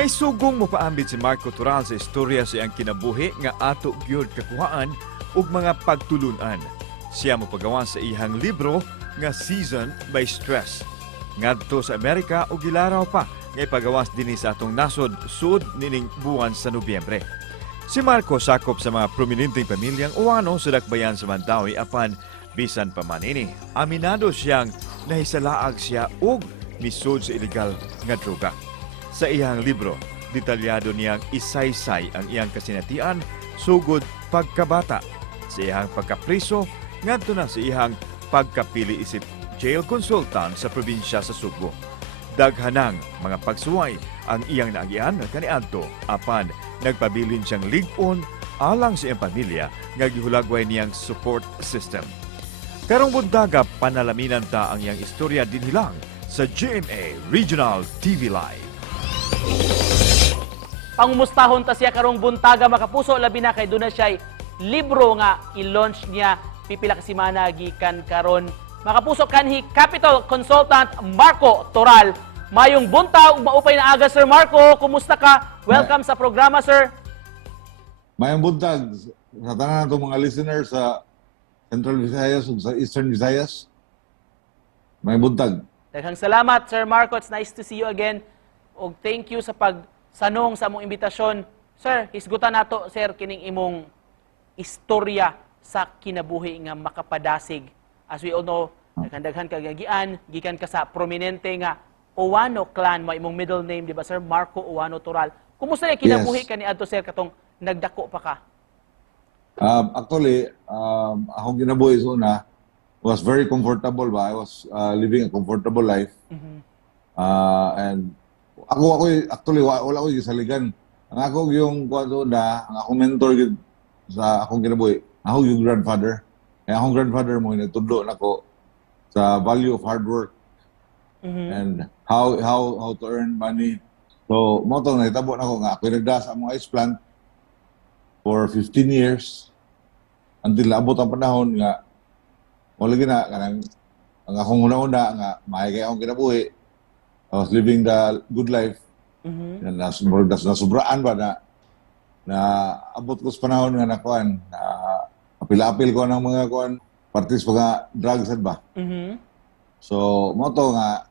May sugong mo paambit si Marco Toral sa istorya sa iyang kinabuhi nga ato gyud kakuhaan ug mga pagtulunan. Siya mo pagawa sa ihang libro nga Seasoned by Stress. Ngadto sa Amerika ug gilaraw pa nga ipagawas dinhi sa atong nasod sud nining buwan sa Nobyembre. Si Marco sakop sa mga prominenteng pamilyang Uwano sa dakbayan sa Mandawi apan bisan pa man ini. Aminado siyang nahisalaag siya ug misud sa ilegal nga droga. Sa iyang libro, detalyado niyang isaysay ang iyang kasinatian sugod pagkabata, sa iyang pagkapriso, ngadto na sa iyang pagkapili isip jail consultant sa probinsya sa Subo. Daghanang mga pagsuway ang iyang naagian kaniadto apan nagpabilin siyang lig-on alang sa iyang pamilya nga gihulagway niyang support system. Karong buntaga panalaminan ta ang iyang istorya dinhi lang sa GMA Regional TV Live. Pangumustahon ta siya karong buntaga makapuso labi na kay duna siya libro nga i-launch niya pipila ka semana gikan karon. Makapuso kanhi Capital Consultant Marco Toral. Mayong buntag ug maupay na aga Sir Marco, kumusta ka? Welcome sa programa sir. Mayang buntag sa tanan natong mga listeners sa Central Visayas ug sa Eastern Visayas. Mayang buntag. Daghang salamat Sir Marco, it's nice to see you again. Og thank you sa pagsanong sa among imbitasyon. Sir, hisgutan nato sir kining imong istorya sa kinabuhi nga makapadasig. As we all know, daghan kagagian, gikan ka sa prominente nga Uwano clan, mo imong middle name, di ba sir? Marco Uwano Toral. Kumusta yung kinabuhi ka ni adto sir katong nagdako pa ka? Actually, akong kinabuhi sa una was very comfortable ba? I was living a comfortable life. And ako actually wala ko gisaligan. Ang ako yung kuwato na ang akong mentor yun sa akong kinabuhi, ako yung grandfather. Kaya akong grandfather mo hinatudlo nako sa value of hard work and how to earn money. So mo to nahitabo nako nga ako nagdas ang mga ice plant for 15 years until abot ang panahon nga wala gina kanang ang akong una-una nga maayay akong kinabuhi. I was living the good life. And nasubraan ba na abot ko sa panahon nga nakuan na apil-apil ko ng mga kuan parties mga drugs ba. So mo to nga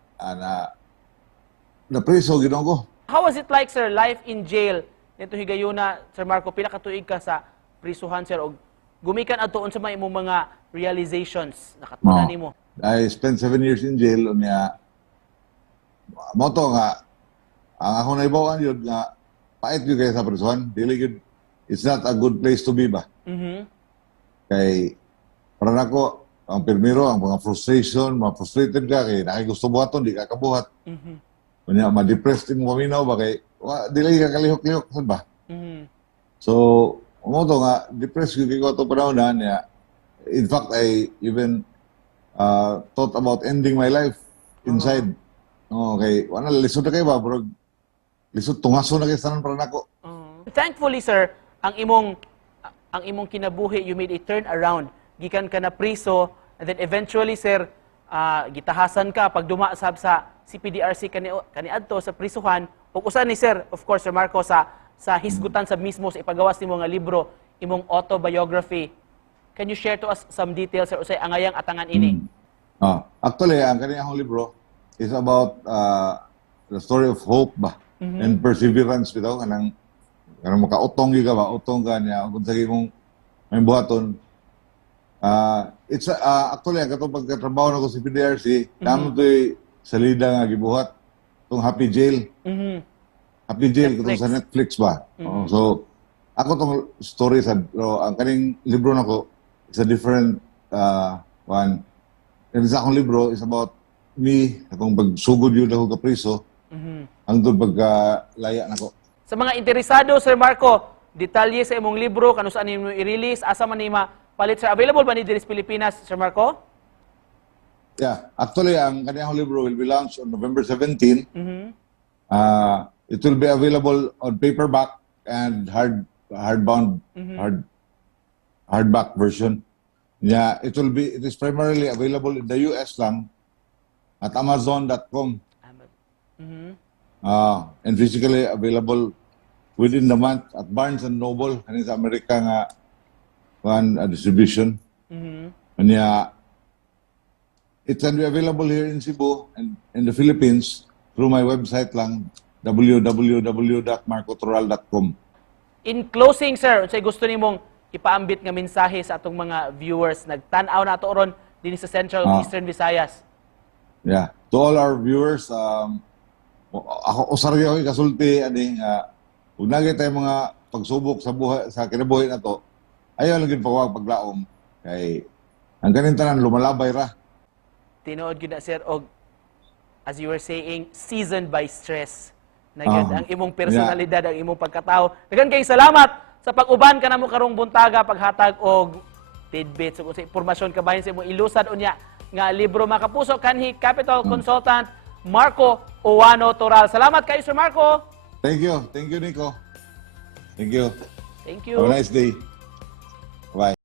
na preso ginoo ko. How was it like sir, life in jail? Nito higayuna Sir Marco, pila ka tuig ka sa prisuhan sir og gumikan adtoon sa imong mga realizations nakatuna nimo? I spent 7 years in jail unya mo to nga ang ako naibawan yun nga pait yun kayo sa prisuhan. Dili yun, it's not a good place to be ba. Kay para nako ang pirmiro ang mga frustration, ma-frustrated ka kay nakigusto buhaton di ka kabuhat. Unya ma-depressed yung paminaw ba kay dili ka kalihok-lihok sad ba. So mo to nga depressed gyud ko to panahon na niya. In fact I even thought about ending my life inside. Okay, wala lisod na kayo ba, bro? Lisod tungaso na kayo sanan para nako. Thankfully sir, ang imong kinabuhi, you made a turn around. Gikan ka na priso and then eventually sir, gitahasan ka pag dumasab sa CPDRC kaniadto sa prisuhan. Ug usa ni sir, of course Sir Marco sa hisgutan sa mismo sa ipagawas nimo nga libro, imong autobiography. Can you share to us some details sir usay angayang atangan ini? Actually, ang kaniyang libro is about the story of hope ba and perseverance bitaw kanang makautong ka ba, utong ka niya kung sa mong may buhaton. It's actually ang katong pagkatrabaho na ko sa PDRC, namo to'y salida nga gibuhat tong Happy Jail. Happy Jail katong sa Netflix ba. So ako tong story sa ang kaning libro nako is a different one. And sa akong libro is about me akong pagsugod yun ako ka priso hangtod pagkalaya nako. Sa mga interesado Sir Marco, detalye sa imong libro kanu saan nimo i-release, asa man nima palit sir, available ba ni diri sa Pilipinas Sir Marco? Yeah, actually ang kaniyang libro will be launched on November 17. It will be available on paperback and hardback version. Yeah, it is primarily available in the US lang at amazon.com. and physically available within the month at Barnes and Noble kaning sa Amerika nga distribution. Kanya it can be available here in Cebu and in the Philippines through my website lang www.marcotoral.com. In closing, sir, unsay gusto nimong ipaambit nga mensahe sa atong mga viewers nagtan-aw na ato ron dinhi sa Central ug Eastern Visayas? Yeah. To all our viewers, ako usaryo ko kasulti ani ug nagay tay mga pagsubok sa buhay sa kinabuhi na to. Ayaw lang gid paglaom kay ang ganin tanan lumalabay ra. Tinuod gyud na, sir, og as you were saying, seasoned by stress. Na gyud ang imong personalidad, ang imong pagkatao. Daghan kay salamat sa pag-uban ka namo karong buntaga paghatag og tidbits ug sa impormasyon kabahin sa imong ilusad unya nga libro mga kapuso kanhi Capital Consultant Marco Owano Toral. Salamat kay Sir Marco. Thank you, Nico. Thank you. Thank you. Have a nice day. Bye.